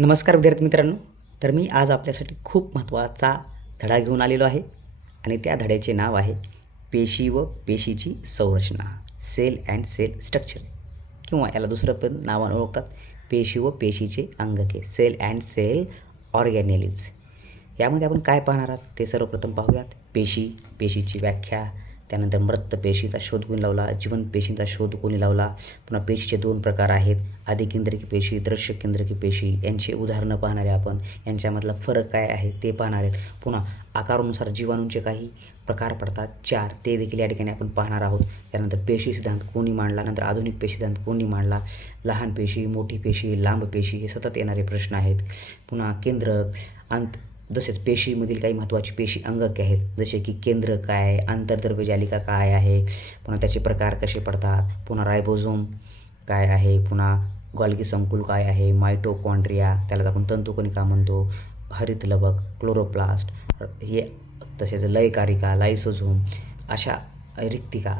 नमस्कार विद्यार्थी मित्रांनो. तर मी आज आपल्यासाठी खूप महत्त्वाचा धडा घेऊन आलेलो आहे आणि त्या धड्याचे नाव आहे पेशी व पेशीची संरचना, सेल अँड सेल स्ट्रक्चर, किंवा याला दुसरं पण नावाने ओळखतात पेशी व पेशीचे अंगके, सेल अँड सेल ऑर्गॅनेलिज. यामध्ये आपण काय पाहणार आहात ते सर्वप्रथम पाहूयात. पेशीची व्याख्या, त्यानंतर मृत पेशीचा शोध कोणी लावला, जिवंत पेशींचा शोध कोणी लावला, पुन्हा पेशीचे दोन प्रकार आहेत, आदिकेंद्रकी पेशी, दृश्य केंद्रकी पेशी, यांची उदाहरणं पाहणार आहे आपण. यांच्यामधला फरक काय आहे ते पाहणार आहेत. पुन्हा आकारानुसार जीवाणूंचे काही प्रकार पडतात 4, ते देखील या ठिकाणी आपण पाहणार आहोत. त्यानंतर पेशी सिद्धांत कोणी मांडला, नंतर आधुनिक पेशी सिद्धांत कोणी मांडला, लहान पेशी, मोठी पेशी, लांब पेशी, हे सतत येणारे प्रश्न आहेत. पुन्हा केंद्रक, तसेच पेशीमधील काही महत्त्वाची पेशी अंगके आहेत, जसे की केंद्र काय, आंतरद्रव्यजालिका काय आहे, पुन्हा त्याचे प्रकार कसे पडतात, पुन्हा रायबोझोम काय आहे, पुन्हा गॉल्गी संकुल काय आहे, मायटोकॉन्ड्रिया, त्यालाच आपण तंतुकणिका म्हणतो, हरित लवक, क्लोरोप्लास्ट, हे तसेच लयकारिका, लायसोझोम, अशा रिक्तिका,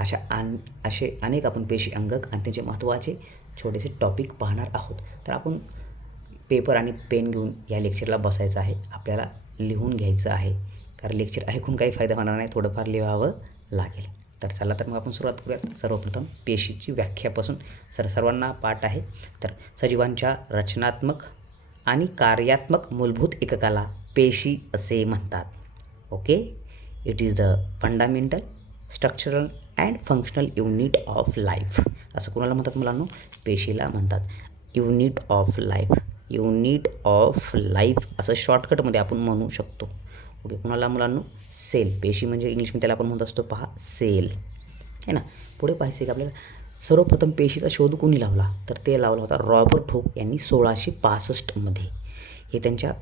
असे अनेक आपण पेशी अंगक आणि त्यांचे महत्त्वाचे छोटेसे टॉपिक पाहणार आहोत. तर आपण पेपर आणि पेन घेऊन या लेक्चरला बसायचं आहे. आपल्याला लिहून घ्यायचं आहे, कारण लेक्चर ऐकून काही फायदा होणार नाही, थोडंफार लिहावं लागेल. तर चला, तर मग आपण सुरुवात करूयात. सर्वप्रथम पेशीची व्याख्यापासून. सर्वांना पाठ आहे. तर सजीवांच्या रचनात्मक आणि कार्यात्मक मूलभूत एककाला पेशी असे म्हणतात. Okay, it is the fundamental, structural and functional unit of life. असं कोणाला म्हणतात मुलांनो? पेशीला म्हणतात. युनिट ऑफ लाईफ असं शॉर्टकटमध्ये आपण म्हणू शकतो. ओके, कुणाला मुलांनो? सेल. पेशी म्हणजे इंग्लिशमध्ये त्याला आपण म्हणत असतो, पहा, सेल, आहे ना. पुढे पाहायचं की आपल्याला सर्वप्रथम पेशीचा शोध कोणी लावला, तर ते लावला होता रॉबर्ट हुक यांनी 1665मध्ये. हे त्यांच्या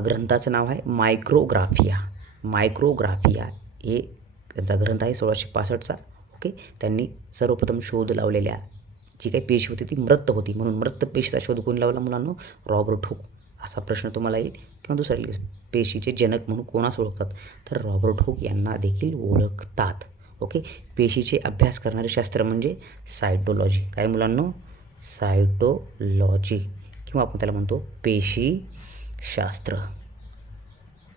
ग्रंथाचं नाव आहे मायक्रोग्राफिया. हे त्यांचा ग्रंथ आहे 1665चा. ओके, त्यांनी सर्वप्रथम शोध लावलेल्या जी काही पेशी होती ती मृत होती, म्हणून मृत पेशीचा शोध कोणी लावला मुलांनो? Robert Hooke. असा प्रश्न तुम्हाला येईल. किंवा दुसरा पेशीचे जनक म्हणून कोणास ओळखतात, तर रॉबर्ट हुक यांना देखील ओळखतात. ओके, पेशीचे अभ्यास करणारे शास्त्र म्हणजे सायटोलॉजी. काय मुलांनो? सायटोलॉजी, किंवा आपण त्याला म्हणतो पेशीशास्त्र.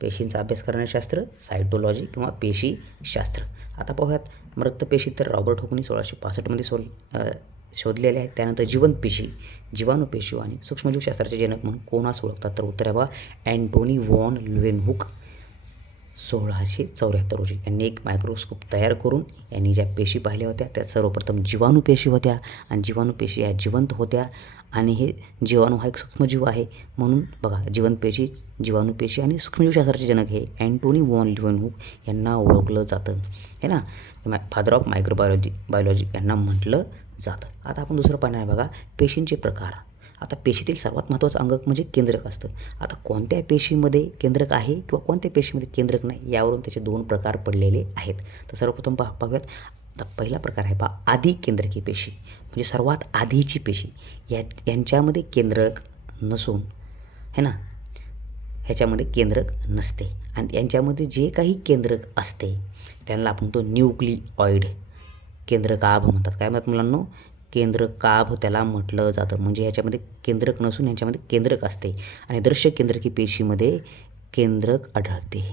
पेशींचा अभ्यास करणारे शास्त्र सायटोलॉजी किंवा पेशीशास्त्र. आता पाहूयात मृत पेशी. तर रॉबर्ट हुकनी 1665मध्ये शोधलेले आहेत. त्यानंतर जिवंत पेशी, जीवाणू पेशी आणि सूक्ष्मजीवशास्त्राचे जनक म्हणून कोणास ओळखतात, तर उत्तर आहे बा अँटोनी वॉन ल्युएनहुक. 1674 रोजी यांनी एक मायक्रोस्कोप तयार करून यांनी ज्या पेशी पाहिल्या होत्या त्या सर्वप्रथम जीवाणू पेशी होत्या, आणि जीवाणू पेशी ह्या जिवंत होत्या, आणि हे जीवाणू हा एक सूक्ष्मजीव आहे. म्हणून बघा, जिवंत पेशी, जीवाणू पेशी आणि सूक्ष्मजीवशास्त्राचे जनक हे अँटोनी वॉन ल्युएनहुक यांना ओळखलं जातं, है ना. फादर ऑफ मायक्रोबायोलॉजी यांना म्हटलं जातं. आता आपण दुसरं पाहणार आहे बघा, पेशींचे प्रकार. आता पेशीतील सर्वात महत्त्वाचं अंगक म्हणजे केंद्रक असतं. आता कोणत्या पेशीमध्ये केंद्रक आहे किंवा कोणत्या पेशीमध्ये केंद्रक नाही, यावरून त्याचे 2 प्रकार पडलेले आहेत. तर सर्वप्रथम पाहूयात. आता पहिला प्रकार आहे आधी केंद्रकी पेशी, म्हणजे सर्वात आधीची पेशी. यांच्यामध्ये केंद्रक नसून, है ना, ह्याच्यामध्ये केंद्रक नसते, आणि यांच्यामध्ये जे काही केंद्रक असते त्यांना आपण तो न्यूक्लिऑइड, केंद्रकाभ म्हणतात. काय म्हणतात मुलांनो? केंद्रकाभ त्याला म्हटलं जातं. म्हणजे ह्याच्यामध्ये केंद्रक नसून यांच्यामध्ये केंद्रक असते, आणि दृश्य केंद्रकी पेशीमध्ये केंद्रक आढळते.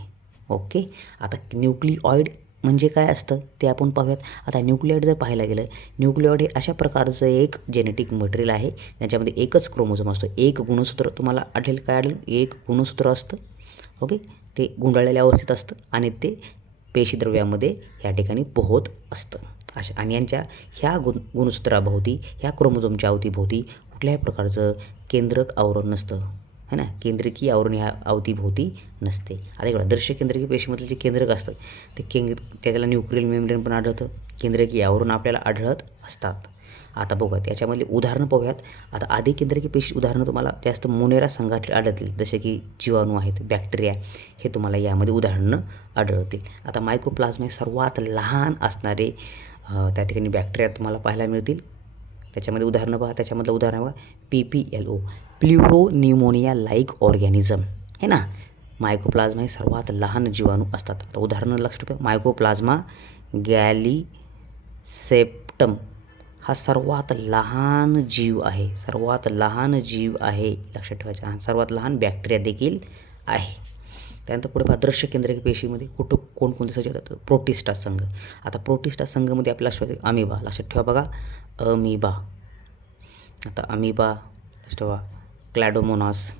ओके, आता न्यूक्लिऑइड म्हणजे काय असतं ते आपण पाहूयात. आता न्यूक्लिऑइड जर पाहायला गेलं, न्यूक्लिऑइड हे अशा प्रकारचं एक जेनेटिक मटेरियल आहे ज्याच्यामध्ये एकच क्रोमोझोम असतो. एक गुणसूत्र तुम्हाला आढळेल. काय आढळेल? एक गुणसूत्र असतं. ओके, ते गुंडाळलेल्या अवस्थेत असतं आणि ते पेशीद्रव्यामध्ये ह्या ठिकाणी पोहत असतं. अशा, आणि यांच्या ह्या गुणसूत्राभोवती, ह्या क्रोमोझोमच्या अवतीभोवती कुठल्याही प्रकारचं केंद्रक आवरण नसतं, है ना. केंद्रकीय आवरण ह्या अवतीभोवती नसते. आता इकडं दृश्य केंद्रकीय पेशीमधलं जे केंद्रक असतं ते त्याला न्यूक्लियल मेम्ब्रेन पण आढळतं, केंद्रकीय आवरण आपल्याला आढळत असतात. आता बघूयात याच्यामधली उदाहरणं पाहूयात. आता आधी केंद्रकीय पेशी उदाहरणं तुम्हाला जास्त मोनेरा संघात आढळतील, जसे की जीवाणू आहेत, बॅक्टेरिया, हे तुम्हाला यामध्ये उदाहरणं आढळतील. आता मायकोप्लाझ्मा हे सर्वात लहान असणारे त्या ठिकाणी बॅक्टेरिया तुम्हाला पाहायला मिळतील. त्याच्यामध्ये उदाहरणं पहा. त्याच्यामधलं उदाहरण बघा, PPLO, प्ल्युरोन्युमोनिया लाईक ऑर्गॅनिझम, है ना. मायकोप्लाझ्मा हे सर्वात लहान जीवाणू असतात. आता उदाहरणं लक्षात ठेवा. मायकोप्लाझ्मा गॅलिसेप्टम हा सर्वात लहान जीव आहे, सर्वात लहान जीव आहे, लक्षात ठेवायचं. हा सर्वात लहान बॅक्टेरिया देखील आहे. त्यानंतर पुढे पहा, दृश्य केंद्रक पेशीमध्ये कोणकोणते सजीव येतात? प्रोटिस्टा संघ. आता प्रोटिस्टा संघामध्ये आपल्या लक्षात अमिबा, लक्षात ठेवा बघा, अमिबा. आता अमिबा लक्षात ठेवा, क्लॅडोमोनास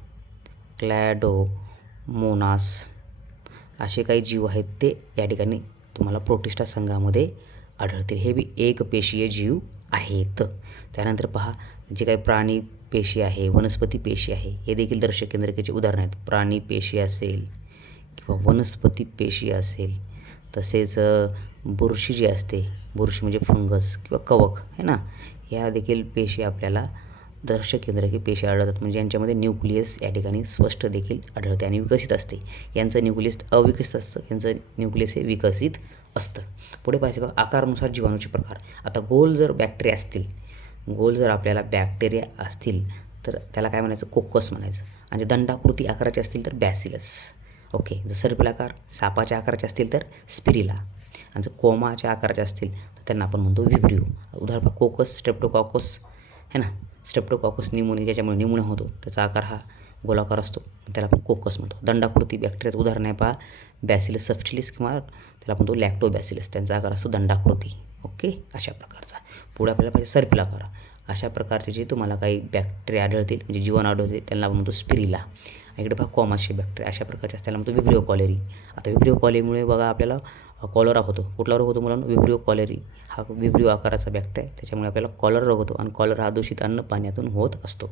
असे काही जीव आहेत ते या ठिकाणी तुम्हाला प्रोटिस्टा संघामध्ये आढळतील. हे बी एकपेशीय जीव आहेत. त्यानंतर पहा, जे काही प्राणी पेशी आहे, वनस्पती पेशी आहे, हे देखील दर्शक केंद्रकाचे उदाहरण आहेत. प्राणी पेशी असेल किंवा वनस्पती पेशी असेल, तसेच बुरशी जी असते, बुरशी म्हणजे फंगस किंवा कवक आहे ना, ह्या देखील पेशी आपल्याला दर्शक केंद्रकी पेशी आढळतात. म्हणजे यांच्यामध्ये न्यूक्लियस या ठिकाणी स्पष्ट देखील आढळते आणि विकसित असते. यांचं न्यूक्लियस अविकसित असतं, यांचं न्यूक्लियस हे विकसित असतं. पुढे पाहायचं बघा, आकारानुसार जीवाणूचे प्रकार. आता गोल जर बॅक्टेरिया असतील, गोल जर आपल्याला बॅक्टेरिया असतील तर त्याला काय म्हणायचं? कोकस म्हणायचं. आणि दंडाकृती आकाराचे असतील तर बॅसिलस. ओके, जर सर्पिल आकार सापाच्या आकाराचे असतील तर स्पिरिला, आणि जर कोमाच्या आकाराचे असतील तर त्यांना आपण म्हणतो व्हिब्रिओ. उदाहरण कोकस, स्ट्रेप्टोकॉकस है ना, स्ट्रेप्टोकॉकस न्यूमोनिया, ज्याच्यामुळे न्यूमोनिया होतो, त्याचा आकार हा गोलाकार असतो, त्याला आपण कोकस म्हणतो. दंडाकृती बॅक्टेरियाचं उदाहरण आहे पहा, बॅसिलस सबटिलिस किंवा त्याला आपण तो लॅक्टोबॅसिलस, त्यांचा आकार असतो दंडाकृती. ओके, अशा प्रकारचा. पुढे आपल्याला पाहिजे सर्पिल आकार. अशा प्रकारचे जे तुम्हाला काही बॅक्टेरिया आढळतील, म्हणजे जीवन आढळते, त्यांना आपण म्हणतो स्पिरिला. इकडे पहा कॉमाशे बॅक्टेरिया अशा प्रकारचे असतात, त्याला म्हणतो व्हिब्रिओ कॉलेरी. आता व्हिब्रिओ कॉलेरीमुळे बघा आपल्याला कॉलरा होतो. कुठला रोग होतो मुलांना? व्हिब्रिओ कॉलेरी. हा व्हिब्रिओ आकाराचा बॅक्टेरिया, त्याच्यामुळे आपल्याला कॉलरा रोग होतो, आणि कॉलरा हा दूषित अन्न पाण्यातून होत असतो.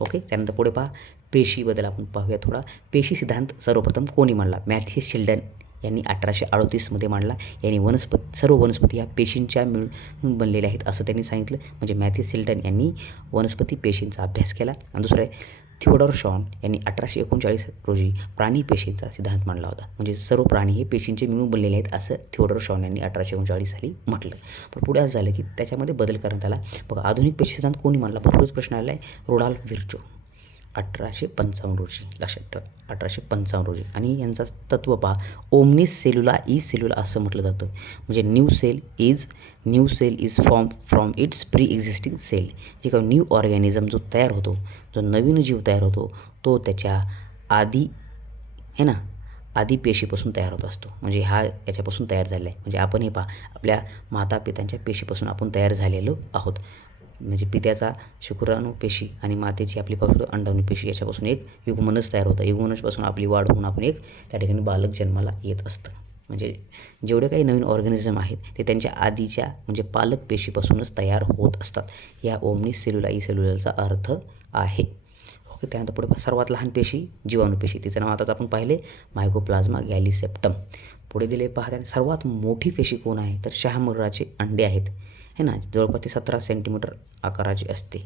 ओके, त्यानंतर पुढे पहा, पेशीबद्दल आपण पाहूया थोडा. पेशी सिद्धांत सर्वप्रथम कोणी मांडला? मॅथिस शिल्डन यांनी 1838 मांडला. यांनी सर्व वनस्पती ह्या पेशींच्या मिळून बनलेल्या आहेत असं त्यांनी सांगितलं. म्हणजे मॅथिस शिल्डन यांनी वनस्पती पेशींचा अभ्यास केला. आणि दुसरं आहे थिओडोर शॉन यांनी 1839 रोजी प्राणी पेशींचा सिद्धांत मांडला होता. म्हणजे सर्व प्राणी हे पेशींचे मिळून बनलेले आहेत असं थिओडोर शॉन यांनी 1839 साली म्हटलं. पण पुढे असं झालं की त्याच्यामध्ये बदल करण्यात आला. बघा, आधुनिक पेशी सिद्धांत कोणी मांडला? भरपूरच प्रश्न आला आहे. रोडॉल्फ विर्चो 1855 रोजी, लक्षात ठेवा 1855 रोजी. आणि यांचा तत्व पहा, ओमनिस सेल्युला ई सेल्युला असं म्हटलं जातं. म्हणजे new cell is form from its pre existing cell. जे काही न्यू ऑर्गॅनिझम जो तयार होतो, जो नवीन जीव तयार होतो, तो त्याच्या आधी पेशीपासून तयार होत असतो. म्हणजे हा याच्यापासून तयार झालेला आहे. म्हणजे आपण हे पहा, आपल्या मातापित्यांच्या पेशीपासून आपण तयार झालेलो आहोत. म्हणजे पित्याचा शुक्राणू पेशी आणि मातेची आपली अंडाणू पेशी याच्यापासून एक युग्मनज तयार होतं. युग्मनजपासून आपली वाढ होऊन आपण एक त्या ठिकाणी बालक जन्माला येत असतं. म्हणजे जेवढे काही नवीन ऑर्गॅनिझम आहेत ते त्यांच्या आधीच्या म्हणजे पालक पेशीपासूनच तयार होत असतात. या ओमनिस सेल्युला ई सेल्युलाचा अर्थ आहे. ओके, त्यानंतर पुढे सर्वात लहान पेशी जीवाणू पेशी. तिचं नाव आताच आपण पाहिले, मायकोप्लाझ्मा गॅलिसेप्टम. पुढे दिले पहा, सर्वात मोठी पेशी कोण आहे? तर शहामृगाचे अंडे आहेत है ना, जवळपास ते 17 सेंटीमीटर आकाराची असते.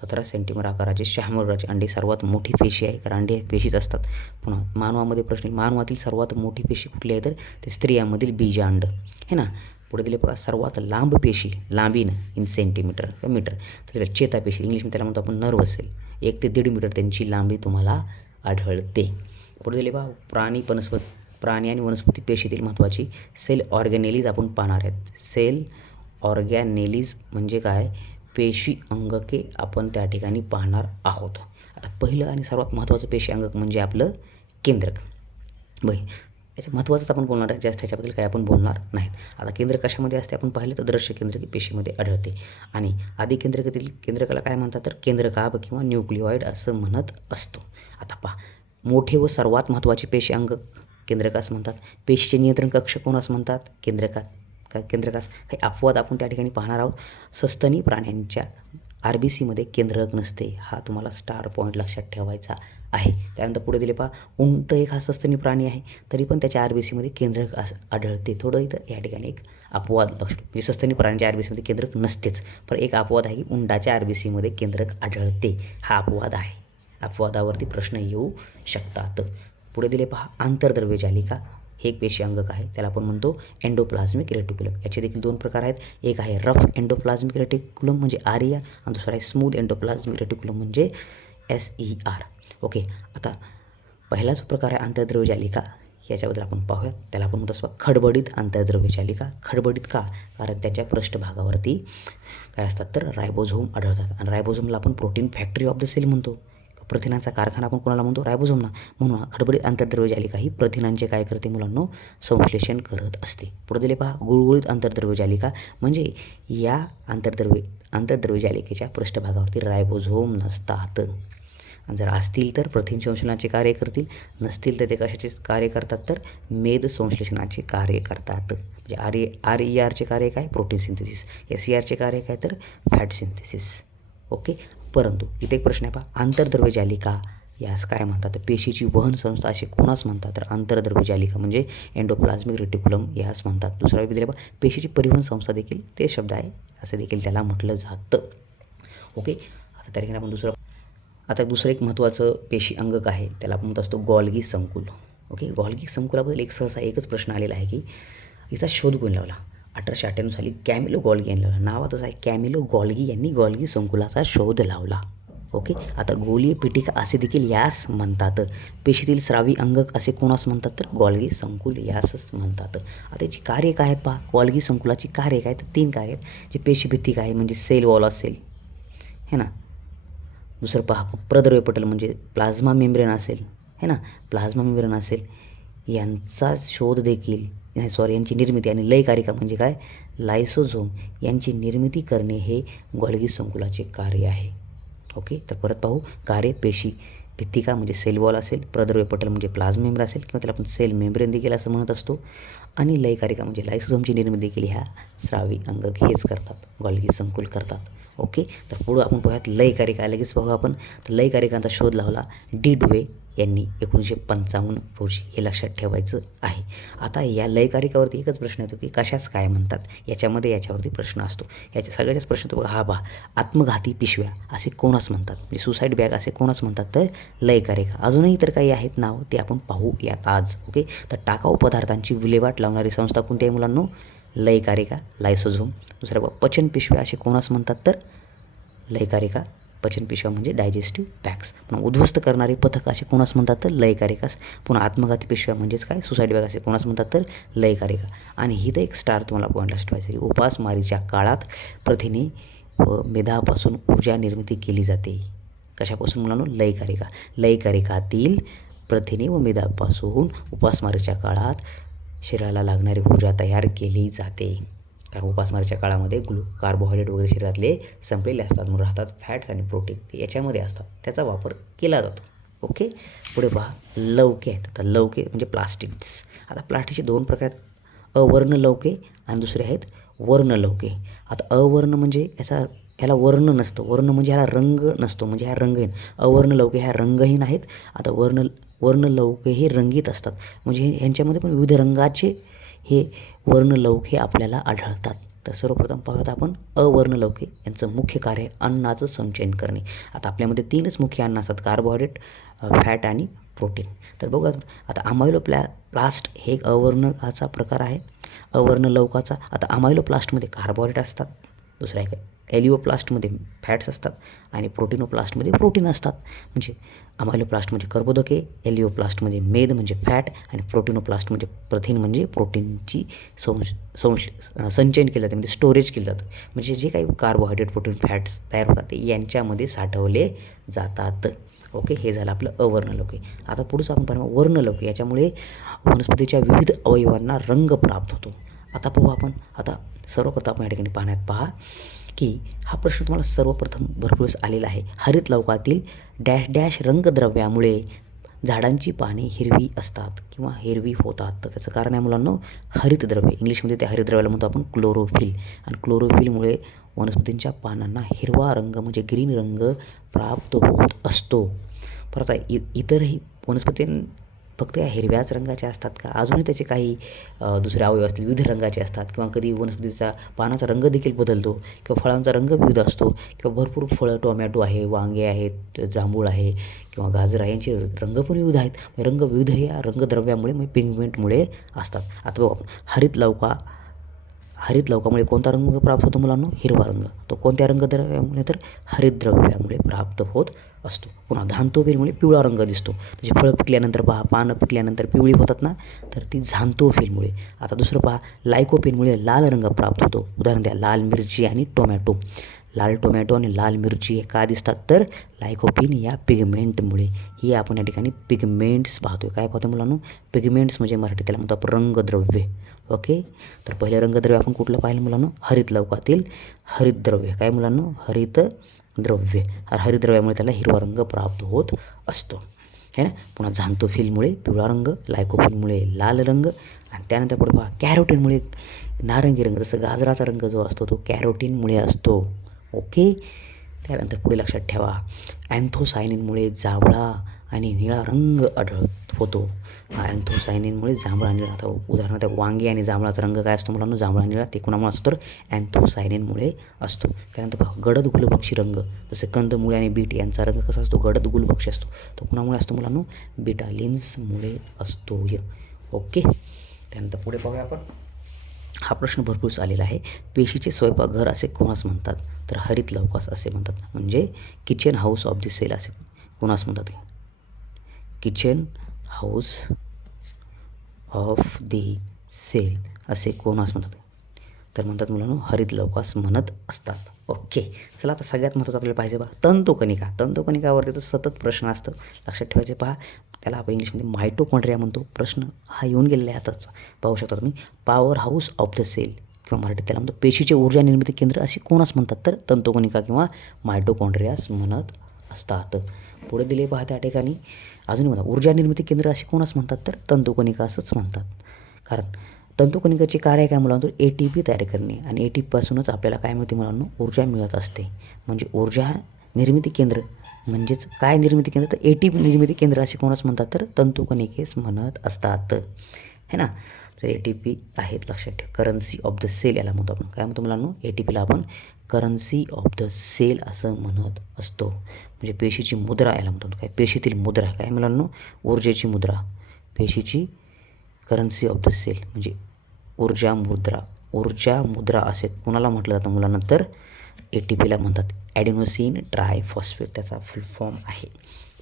17 सेंटीमीटर आकाराचे शहामृगाचे अंडे सर्वात मोठी पेशी आहे, कारण अंडे पेशीच असतात. पुन्हा मानवामध्ये प्रश्न, मानवातील सर्वात मोठी पेशी कुठली आहे? तर ते स्त्रियांमधील बीजांड है ना. पुढे दिले बघा, सर्वात लांब पेशी, लांबीनं इन सेंटीमीटर किंवा मीटर, तर चेतापेशी, इंग्लिशमध्ये त्याला म्हणतो आपण नर्व्ह सेल. 1 ते 1.5 मीटर त्यांची लांबी तुम्हाला आढळते. पुढे दिले बघा, प्राणी आणि वनस्पती पेशीतील महत्त्वाची सेल ऑर्गॅनेलिज आपण पाहणार आहेत. सेल ऑर्गॅनेलिज म्हणजे काय? पेशी अंगके आपण त्या ठिकाणी पाहणार आहोत. आता पहिलं आणि सर्वात महत्त्वाचं पेशी अंगक म्हणजे आपलं केंद्रक. याच्या महत्त्वाचंच आपण बोलणार आहे, जास्त ह्याच्याबद्दल काही आपण बोलणार नाहीत. आता केंद्र कशामध्ये असते आपण पाहिलं तर दृश्य केंद्रकी पेशीमध्ये आढळते. आणि आधी केंद्रकाला काय म्हणतात? तर केंद्रकाभ किंवा न्यूक्लिओइड असं म्हणत असतो. आता पहा, मोठे व सर्वात महत्त्वाचे पेशी अंगक केंद्रकास म्हणतात. पेशीचे नियंत्रण कक्ष कोणास म्हणतात? केंद्रकास. काही अपवाद आपण त्या ठिकाणी पाहणार आहोत. सस्तनी प्राण्यांच्या RBCमध्ये केंद्रक नसते. हा तुम्हाला स्टार पॉईंट लक्षात ठेवायचा आहे. त्यानंतर पुढे दिले पहा, उंट एक हा सस्तनी प्राणी आहे, तरी पण त्याच्या RBCमध्ये केंद्रक आढळते. थोडं इथं या ठिकाणी एक अपवाद लक्षात, म्हणजे सस्तनी प्राण्यांच्या RBCमध्ये केंद्रक नसतेच, पण एक अपवाद आहे की उंटाच्या RBCमध्ये केंद्रक आढळते. हा अपवाद आहे. अपवादावरती प्रश्न येऊ शकतात. पुढे दिले पहा, आंतरद्रव्य जालिका हे एक पेशी अंगक आहे, त्याला आपण म्हणतो एंडोप्लाझ्मिक रेटिक्युलम. याचे देखील 2 प्रकार आहेत. एक आहे रफ एंडोप्लाझ्मिक रेटिक्युलम म्हणजे आरिया, आणि दुसरा आहे स्मूथ एंडोप्लाझ्मिक रेटिक्युलम म्हणजे SER. ओके, आता पहिला जो प्रकार आहे आंतरद्रव्य जालिका, याच्याबद्दल आपण पाहूयात. त्याला आपण म्हणतो असं खडबडीत आंतरद्रव्यजालिका. खडबडीत का? कारण त्याच्या पृष्ठभागावरती काय असतात तर रायबोझोम आढळतात आणि रायबोझोमला आपण protein factory of the cell म्हणतो. प्रथिनांचा कारखाना आपण कोणाला म्हणतो? रायबोझोमला. म्हणून खडबडीत आंतरद्रव्यजालिका ही प्रथिनांचे काय करते मुलांनो? संश्लेषण करत असते. पुढे दिले पहा गुळगुळीत आंतरद्रव्यजालिका म्हणजे या आंतरद्रव्यजालिकेच्या पृष्ठभागावरती रायबोझोम नसतात. आणि जर असतील तर प्रथिन संश्लेषणाचे कार्य करतील, नसतील तर ते कशाचे कार्य करतात तर मेद संश्लेषणाचे कार्य करतात. म्हणजे RERचे कार्य काय? Protein synthesis. SERचे कार्य काय तर फॅट सिंथेसिस. ओके. परंतु इथे एक प्रश्न आहे पहा, आंतरद्रव्यजालिका यास काय म्हणतात? पेशीची वहन संस्था असे कोणास म्हणतात? तर आंतरद्रव्यजालिका म्हणजे एंडोप्लाझ्मिक रेटिक्युलम यास म्हणतात. दुसरा दिले पहा, पेशीची परिवहन संस्था देखील ते शब्द आहे, असं देखील त्याला म्हटलं जातं. ओके. आता त्या ठिकाणी आपण दुसरं एक महत्त्वाचं पेशी अंगक आहे, त्याला आपण म्हणत असतो गॉल्गी संकुल. ओके. गॉल्गी संकुलाबद्दल सहसा एकच प्रश्न आलेला आहे की याचा शोध कोणी लावला? 1898 साली कॅमिलो गॉल्गी यांनी लावला. नावातच आहे कॅमिलो गॉल्गी यांनी गॉल्गी संकुलाचा शोध लावला. ओके. आता गोलीय पिटिका असे देखील यास म्हणतात. पेशीतील स्रावी अंगक असे कोणास म्हणतात तर गॉल्गी संकुल यासच म्हणतात. आता याची कार्य काय आहेत पहा, गॉल्गी संकुलाची कार्य काय? तर 3 कार्य आहेत. जे पेशीभित्तिक आहे म्हणजे सेल वॉल असेल है ना. दुसरं पहा प्रद्रव्य पटल म्हणजे प्लाझ्मा मेम्ब्रेन असेल है ना, प्लाझ्मा मेम्ब्रेन असेल यांचा शोध देखील यांची निर्मिती आणि लयकारिका म्हणजे काय? लायसोझोम यांची निर्मिती करणे हे गॉल्गी संकुलाचे कार्य आहे. ओके. तर परत पाहू, कार्य पेशी भित्तिका म्हणजे सेल वॉल असेल, प्रद्रव्य पटल म्हणजे प्लाझ्मा मेम्ब्रेन असेल किंवा त्याला आपण सेल मेम्ब्रेन देखील असं म्हणत असतो, आणि लयकारिका म्हणजे लायसोझोमची निर्मिती देखील ह्या स्रावी अंगक हेच करतात, गॉल्गी संकुल करतात. ओके. तर पुढं आपण पाहूयात लयकारिका. लगेच पाहू आपण. तर लयकारिकांचा शोध लावला डी डुवे यांनी 1955 रोजी. हे लक्षात ठेवायचं आहे. आता या लयकारिकावरती एकच प्रश्न येतो की कशाच काय म्हणतात, याच्यावरती प्रश्न असतो. याच्या सगळ्याच प्रश्न तो हा पहा, आत्मघाती पिशव्या असे कोणास म्हणतात? म्हणजे सुसाईड बॅग असे कोणास म्हणतात तर लयकारिका. अजूनही तर काही आहेत नाव, ते आपण पाहूयात आज. ओके. तर टाकाऊ पदार्थांची विल्हेवाट लावणारी संस्था कोणती आहे मुलांनो? लयकारिका, लायसोझोम. दुसऱ्या पचन पिशव्या असे कोणास म्हणतात तर लयकारिका. पचन पिशव्या म्हणजे डायजेस्टिव्ह बॅग्स. पुन्हा उद्ध्वस्त करणारे पथक असे कोणास म्हणतात तर लयकारिकास. पुन्हा आत्मघाती पिशव्या म्हणजेच काय? सुसाईड बॅग असे कोणास म्हणतात तर लयकारिका. आणि ही तर एक स्टार तुम्हाला पॉईंट लक्षात ठेवायचं की उपासमारीच्या काळात प्रथिने व मेदापासून ऊर्जा निर्मिती केली जाते. कशापासून मुलांनो? लयकारिका. लयकारिकातील प्रथिने व मेदापासून उपासमारीच्या काळात शरीराला लागणारी ऊर्जा तयार केली जाते. कारण उपासमारीच्या काळामध्ये कार्बोहायड्रेट वगैरे शरीरातले संपलेले असतात, म्हणून राहतात फॅट्स आणि प्रोटीन ते याच्यामध्ये असतात, त्याचा वापर केला जातो. ओके. पुढे पहा लवके आहेत. तर लवके म्हणजे प्लास्टिड्स. आता प्लास्टिकचे 2 प्रकार आहेत, अवर्ण लवके आणि दुसरे आहेत वर्ण लवके. आता अवर्ण म्हणजे ह्याला वर्ण नसतं, वर्ण म्हणजे ह्याला रंग नसतो, म्हणजे ह्या रंगहीन. अवर्ण लवके ह्या रंगहीन आहेत. आता वर्ण लवके हे रंगीत असतात, म्हणजे ह्यांच्यामध्ये पण विविध रंगाचे हे वर्णलौके आपल्याला आढळतात. तर सर्वप्रथम पाहूयात आपण अवर्णलौके यांचं मुख्य कार्य अन्नाचं संचयन करणे. आता आपल्यामध्ये 3च मुख्य अन्न असतात, कार्बोहायड्रेट, फॅट आणि प्रोटीन. तर बघा आता अमायलोप्लास्ट हे एक अवर्णकाचा प्रकार आहे, अवर्णलौकाचा. आता अमायलोप्लास्टमध्ये कार्बोहायड्रेट असतात, दुसरा एक एलिओप्लास्टमध्ये फॅट्स असतात आणि प्रोटीनोप्लास्टमध्ये प्रोटीन असतात. म्हणजे अमायलोप्लास्टमध्ये कर्बोदके, एलिओप्लास्टमध्ये मेद म्हणजे फॅट आणि प्रोटीनोप्लास्टमध्ये प्रथिन म्हणजे प्रोटीनची संचयन केलं जातं, म्हणजे स्टोरेज केलं जातं. म्हणजे जे काही कार्बोहायड्रेट, प्रोटीन, फॅट्स तयार होतात ते यांच्यामध्ये साठवले जातात. ओके. हे झालं आपलं अवर्णलौके. आता पुढचं आपण पाहू वर्णलौके. याच्यामुळे वनस्पतीच्या विविध अवयवांना रंग प्राप्त होतो. आता पाहू आपण. आता सर्वप्रथम आपण या ठिकाणी पाहण्यात पहा की हा प्रश्न तुम्हाला सर्वप्रथम भरपूर आलेला आहे. हरित लौकातील डॅश डॅश रंगद्रव्यामुळे झाडांची पाने हिरवी असतात किंवा हिरवी होतात. तर त्याचं कारण आहे मुलांनो हरितद्रव्य. इंग्लिशमध्ये त्या हरितद्रव्याला म्हणतो आपण क्लोरोफिल. आणि क्लोरोफिलमुळे वनस्पतींच्या पानांना हिरवा रंग म्हणजे ग्रीन रंग प्राप्त होत असतो. परत इतरही वनस्पती फक्त या हिरव्याच रंगाचे असतात का? अजूनही त्याचे काही दुसरे अवयव असतील, विविध रंगाचे असतात. किंवा कधी वनस्पतीचा पानाचा रंग देखील बदलतो किंवा फळांचा रंग विविध असतो किंवा भरपूर फळं, टोमॅटो आहे, वांगे आहेत, जांभूळ आहे किंवा गाजर आहे, यांचे रंग पण विविध आहेत. रंग विविध हे या रंगद्रव्यामुळे म्हणजे पिगमेंटमुळे असतात. आता बघू आपण हरित लौकामुळे कोणता रंग प्राप्त होतो मुलांनो? हिरवा रंग. तो कोणत्या रंगद्रव्यामुळे तर हरितद्रव्यामुळे प्राप्त होत असतो. पुन्हा झांतोफिलमुळे पिवळा रंग दिसतो. तसे फळं पिकल्यानंतर पहा, पानं पिकल्यानंतर पिवळी होतात ना, तर ती झांतोफिलमुळे. आता दुसरं पहा, लायकोपिनमुळे लाल रंग प्राप्त होतो. उदाहरण द्या, लाल मिरची आणि टोमॅटो. लाल टोमॅटो आणि लाल मिरची हे का दिसतात, तर लायकोपिन या पिगमेंटमुळे. ही आपण या ठिकाणी पिगमेंट्स पाहतोय. काय पाहतो मुलांनो, पिगमेंट्स म्हणजे मराठी त्याला म्हणतो आपण रंगद्रव्य. ओके, तर पहिले रंगद्रव्य आपण कुठलं पाहिलं मुलांनो, हरितलवकातील हरितद्रव्य. काय मुलांनो, हरितद्रव्य. हरितद्रव्यामुळे त्याला हिरवा रंग प्राप्त होत असतो, है ना. पुन्हा झांतोफिलमुळे पिवळा रंग, लायकोपिनमुळे लाल रंग, आणि त्यानंतर पुढे पहा, कॅरोटीनमुळे नारंगी रंग. जसं गाजराचा रंग जो असतो तो कॅरोटीनमुळे असतो. ओके, त्यानंतर पुढे लक्षात ठेवा, अँथोसायनिनमुळे जांभळा आणि निळा रंग होतो. अँथोसायनिनमुळे जांभळा निळा. आता उदाहरणार्थ वांगी आणि जांभळाचा रंग काय असतो मुलांनो, जांभळा निळा. ते कोणामुळे असतो, तर अँथोसायनिनमुळे असतो. त्यानंतर पहा, गडद गुलबक्षी रंग. जसं कंदमुळे आणि बीट यांचा रंग कसा असतो, गडद गुलबक्षी असतो. तो कोणामुळे असतो मुलांनो, बिटालिन्समुळे असतो. ओके, त्यानंतर पुढे पाहूया आपण. हा प्रश्न भरपूर आलेला आहे. पेशीचे स्वयंपाकघर असे कोणास म्हणतात, तर हरितलवकास असे म्हणतात. म्हणजे kitchen house of the cell असे कोणास म्हणतात. Kitchen house of the cell असे कोणास म्हणतात, तर म्हणतात मुलांनो, हरितलवकास म्हणत असतात. ओके, चला आता सगळ्यात महत्त्वाचं आपल्याला पाहिजे बघा, तंतुकणिका. तंतुकणिकावरती तर सतत प्रश्न असतं, लक्षात ठेवायचे. पहा, त्याला आपण इंग्लिशमध्ये मायटोकॉन्ड्रिया म्हणतो. प्रश्न हा येऊन गेलेला आहे आताच, पाहू शकता तुम्ही. Power house of the cell किंवा मराठीत त्याला म्हणतो पेशीचे ऊर्जा निर्मिती केंद्र असे कोणास म्हणतात, तर तंतुकणिका किंवा मायटोकॉन्ड्रियास म्हणत असतात. पुढे दिले पहा त्या ठिकाणी अजून म्हणा, ऊर्जा निर्मिती केंद्र असे कोणास म्हणतात, तर तंतुकणिका असंच म्हणतात. कारण तंतुकणिकाचे कार्य काय मुलांनो, ATP तयार करणे, आणि ATPपासूनच आपल्याला काय मिळते मुलांनो, ऊर्जा मिळत असते. म्हणजे ऊर्जा निर्मिती केंद्र म्हणजेच काय निर्मिती केंद्र, तर ATP निर्मिती केंद्र असे कोणास म्हणतात, तर तंतुकणिकेस म्हणत असतात, है ना. तर ATP आहेत, लक्षात ठेवा. करन्सी ऑफ द सेल याला म्हणतो आपण. काय म्हणतो मुलांनो, ATPला आपण करन्सी ऑफ द सेल असं म्हणत असतो. म्हणजे पेशीची मुद्रा याला म्हणतो. काय, पेशीतील मुद्रा. काय मुलांनो, ऊर्जेची मुद्रा. पेशीची करन्सी ऑफ द सेल म्हणजे ऊर्जा मुद्रा. ऊर्जा मुद्रा असे कोणाला म्हटलं जातं मुलांना, तर ATPला म्हणतात. ॲडेनोसिन ट्रायफॉस्फेट त्याचा फुल फॉर्म आहे.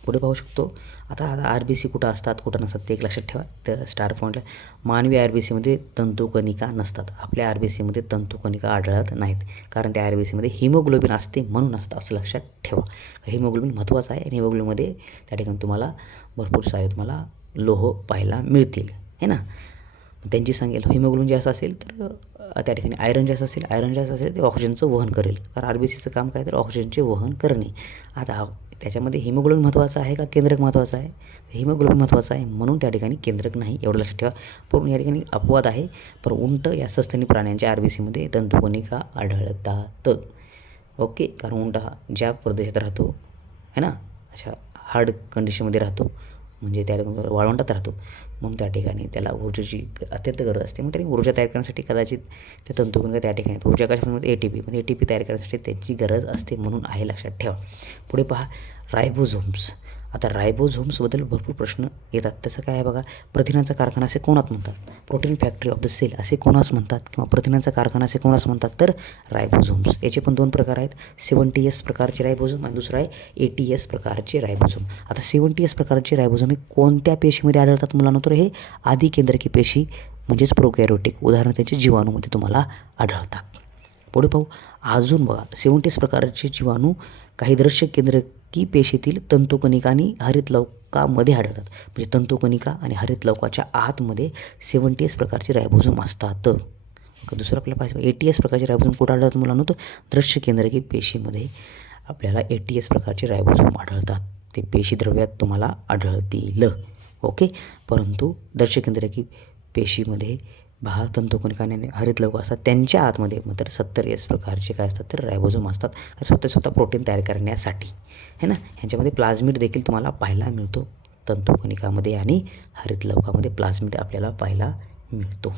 पुढे पाहू शकतो. आता RBC कुठं असतात कुठं नसतात ते एक लक्षात ठेवा. तर स्टार पॉईंटला मानवी RBCमध्ये तंतुकणिका नसतात. आपल्या RBCमध्ये तंतुकणिका आढळत नाहीत, कारण त्या RBCमध्ये हिमोग्लोबिन असते म्हणून असतं, असं लक्षात ठेवा. हिमोग्लोबिन महत्त्वाचं आहे, आणि हिमोग्लोबिनमध्ये त्या ठिकाणी तुम्हाला भरपूर सारे तुम्हाला लोह पाहायला मिळतील, है ना. त्यांची संख्या हिमोग्लोबिन जास्त असेल तर त्या ठिकाणी आयरन जास्त असेल, आयरन जास्त असेल ते ऑक्सिजनचं वहन करेल, कारण RBCचं काम काय, तर ऑक्सिजनचे वहन करणे. आता त्याच्यामध्ये हिमोग्लोबिन महत्त्वाचं आहे का केंद्रक महत्त्वाचं आहे, हिमोग्लोबिन महत्त्वाचं आहे म्हणून त्या ठिकाणी केंद्रक नाही, एवढं लक्षात ठेवा. पण या ठिकाणी अपवाद आहे, पण उंट या सस्तनी प्राण्यांच्या RBCमध्ये तंतुकणिका आढळतात. ओके, कारण उंट हा ज्या प्रदेशात राहतो, है ना, अशा हार्ड कंडिशनमध्ये राहतो, म्हणजे त्या वाळवंटात राहतो, म्हणून त्या ठिकाणी त्याला ऊर्जेची अत्यंत गरज असते. मग त्याने ऊर्जा तयार करण्यासाठी कदाचित त्या तंतुकणिका त्या ठिकाणी ऊर्जा कशामध्ये ATP, पण ATP तयार करण्यासाठी त्याची गरज असते म्हणून आहे, लक्षात ठेवा. पुढे पहा, रायबोझोम्स. आता रायबोझोम्सबद्दल भरपूर प्रश्न येतात. त्याचं काय आहे बघा, प्रथिनांचा कारखाना असे कोणात म्हणतात, protein factory of the cell असे कोणास म्हणतात, किंवा प्रथिनांचा कारखाना असे कोणास म्हणतात, तर रायबोझोम्स. याचे पण दोन प्रकार आहेत, 70S प्रकारचे रायबोझोम आणि दुसरा आहे 80S प्रकारचे रायबोझोम. आता 70S प्रकारचे रायबोझोम हे कोणत्या पेशीमध्ये आढळतात मुलांना, तर हे आदिकेंद्रकी पेशी म्हणजेच प्रोकॅरियोटिक, उदाहरण त्यांचे जीवाणूमध्ये तुम्हाला आढळतात. पुढे पाहू अजून बघा, 70S प्रकारचे जीवाणू काही दृश्य केंद्रकी पेशीतील तंतुकणिका आणि हरितलवकामध्ये आढळतात. म्हणजे तंतुकणिका आणि हरितलवकाच्या आतमध्ये 70S प्रकारचे रायबोझोम असतात. दुसरं आपल्याला पाहिजे 80S प्रकारचे रायबोझोम कुठं आढळतात मुलांना, तर दृश्य केंद्रकी पेशीमध्ये आपल्याला 80S प्रकारचे रायबोझोम आढळतात. ते पेशीद्रव्यात तुम्हाला आढळतील. ओके, परंतु दृश्य केंद्रकी पेशीमध्ये तंतुकणिका आणि हरितलवक असतात, त्यांच्या आतमध्ये मात्र 70S प्रकारचे काय असतात, तर रायबोझोम असतात, स्वतः प्रोटीन तयार करण्यासाठी, है ना. ह्यांच्यामध्ये प्लाझमिड देखील तुम्हाला पाहायला मिळतो. तंतुकणिकामध्ये आणि हरितलवकामध्ये प्लाझमिड आपल्याला पाहायला मिळतो.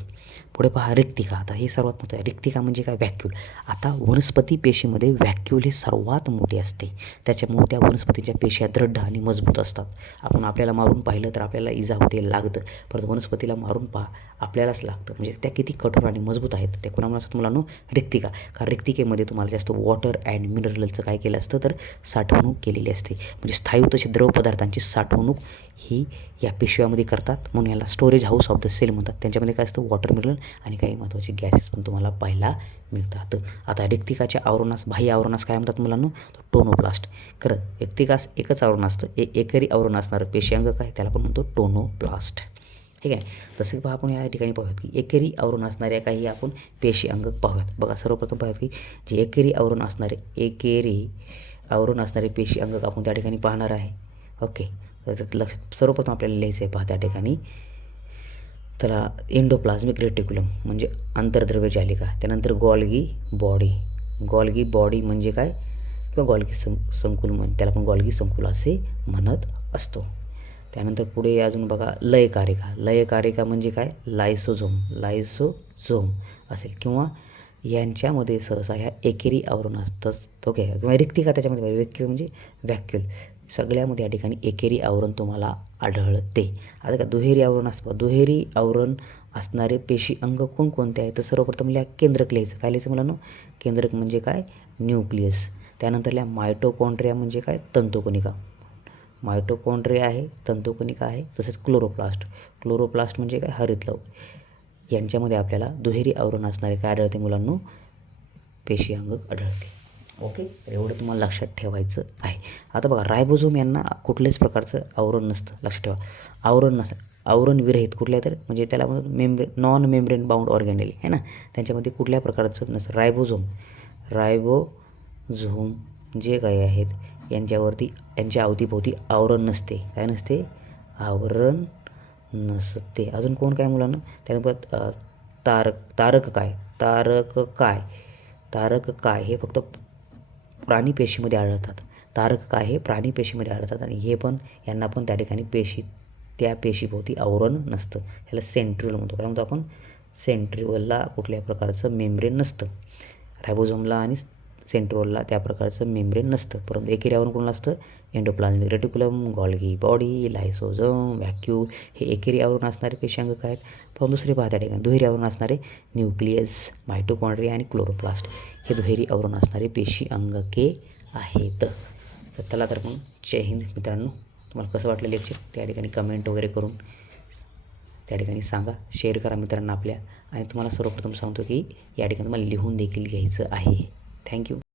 पुढे पहा रिक्तिका. आता हे सर्वात महत्त्वाचं आहे. रिक्तिका म्हणजे काय? व्हॅक्यूल. आता वनस्पती पेशीमध्ये व्हॅक्यूल हे सर्वात मोठे असते. त्याच्यामुळे त्या वनस्पतीच्या पेशी दृढ आणि मजबूत असतात. आपण आपल्याला मारून पाहिलं तर आपल्याला इजा होते, लागतं. परंतु वनस्पतीला मारून पहा, आपल्यालाच लागतं. म्हणजे त्या किती कठोर आणि मजबूत आहेत. त्या कोणामुळे असतात मुलांनो? रिक्तिका. कारण रिक्तिकेमध्ये तुम्हाला जास्त वॉटर अँड मिनरलचं काय केलं असतं तर साठवणूक केलेली असते. म्हणजे स्थायू तसे द्रव पदार्थांची साठवणूक ही या पिशव्यामध्ये करतात. म्हणून याला storage house of the cell म्हणतात. त्यांच्यामध्ये काय असतं? वॉटर मिनरल आणि काही महत्त्वाचे गॅसेस पण तुम्हाला पाहायला मिळतात. आता रिक्तिकाच्या आवरणास, बाह्य आवरणास काय म्हणतात मुलांनो? तर टोनोप्लास्ट. खरं रिक्तिकास एकच आवरण असतं. एकेरी आवरण असणारं पेशी अंग काय? त्याला आपण म्हणतो टोनोप्लास्ट. ठीक आहे. तसे पहा आपण या ठिकाणी पाहूयात की एकेरी आवरण असणाऱ्या काही आपण पेशी अंग पाहूयात. बघा सर्वप्रथम पाहूयात की जे एकेरी आवरण असणारे पेशी अंग आपण त्या ठिकाणी पाहणार आहे. ओके. तर लक्षात सर्वप्रथम आपल्याला लिहायचं आहे पहा त्या ठिकाणी. त्याला एंडोप्लाझ्मिक रेटिक्युलम म्हणजे आंतरद्रव्य जालिका. त्यानंतर गॉल्गी बॉडी म्हणजे काय? किंवा गॉल्गी संकुल त्याला आपण गॉल्गी संकुल असे म्हणत असतो. त्यानंतर पुढे अजून बघा लयकारिका म्हणजे काय? लायसोझोम असेल किंवा यांच्यामध्ये सहसा ह्या एकेरी आवरण असतं. ओके. किंवा रिक्तिका त्याच्यामध्ये म्हणजे व्हॅक्यूल. सगळ्यामध्ये या ठिकाणी एकेरी आवरण तुम्हाला आढळते. आता का दुहेरी आवरण असतं. दुहेरी आवरण असणारे पेशी अंग कोणकोणते आहेत? तर सर्वप्रथम लिहा केंद्रक लिहायचं. काय लिहायचं मुलांनो? केंद्रक म्हणजे काय? न्यूक्लियस. त्यानंतर लिहा मायटोकॉन्ड्रिया म्हणजे काय? तंतुकणिका. मायटोकॉन्ड्रिया आहे, तंतुकणिका आहे. तसेच क्लोरोप्लास्ट म्हणजे काय? हरितद्रव. यांच्यामध्ये आपल्याला दुहेरी आवरण असणारे काय आढळते मुलांनो? पेशी अंग आढळते. ओके. तर एवढं तुम्हाला लक्षात ठेवायचं आहे. आता बघा रायबोझोम यांना कुठल्याच प्रकारचं आवरण नसतं. लक्षात ठेवा. आवरण विरहित कुठल्या तर म्हणजे त्याला नॉन मेम्ब्रेन बाउंड ऑर्गॅनेल आहे ना, त्यांच्यामध्ये कुठल्या प्रकारचं नसतं. रायबोझोम जे काही आहेत यांच्या अवतीभोवती आवरण नसते. काय नसते? आवरण नसते. अजून कोण काय मुलांना? त्यानंतर तारक काय हे फक्त प्राणी पेशीमध्ये आढळतात. तारक काय हे प्राणी पेशीमध्ये आढळतात आणि यांना पण त्या ठिकाणी त्या पेशीभोवती आवरण नसतं. ह्याला सेंट्रिओल म्हणतो. काय म्हणतो आपण? सेंट्रिओलला कुठल्याही प्रकारचं मेम्ब्रेन नसतं. रायबोझोमला आणि सेंट्रिओलला त्या प्रकारचं मेम्ब्रेन नसतं. परंतु एकेरी आवरण कोणाला असतं? एंडोप्लाझ्मिक रेटिक्युलम, गॉल्गी बॉडी, लायसोझोम, व्हॅक्यूल हे एकेरी आवरण असणारे पेशांग काय आहेत? पण दुसरे पहा त्या ठिकाणी दुहेरी आवरण असणारे न्यूक्लियस, मायटोकॉन्ड्रिया आणि क्लोरोप्लास्ट हे दुहेरी आवरण असणारे पेशी अंगके आहेत. तर चला तर मग जय हिंद मित्रांनो. तुम्हाला कसं वाटलं लेक्चर त्या ठिकाणी कमेंट वगैरे करून त्या ठिकाणी सांगा. शेअर करा मित्रांना आपल्या. आणि तुम्हाला सर्वप्रथम सांगतो की या ठिकाणी तुम्हाला लिहून देखील घ्यायचं आहे. थँक्यू.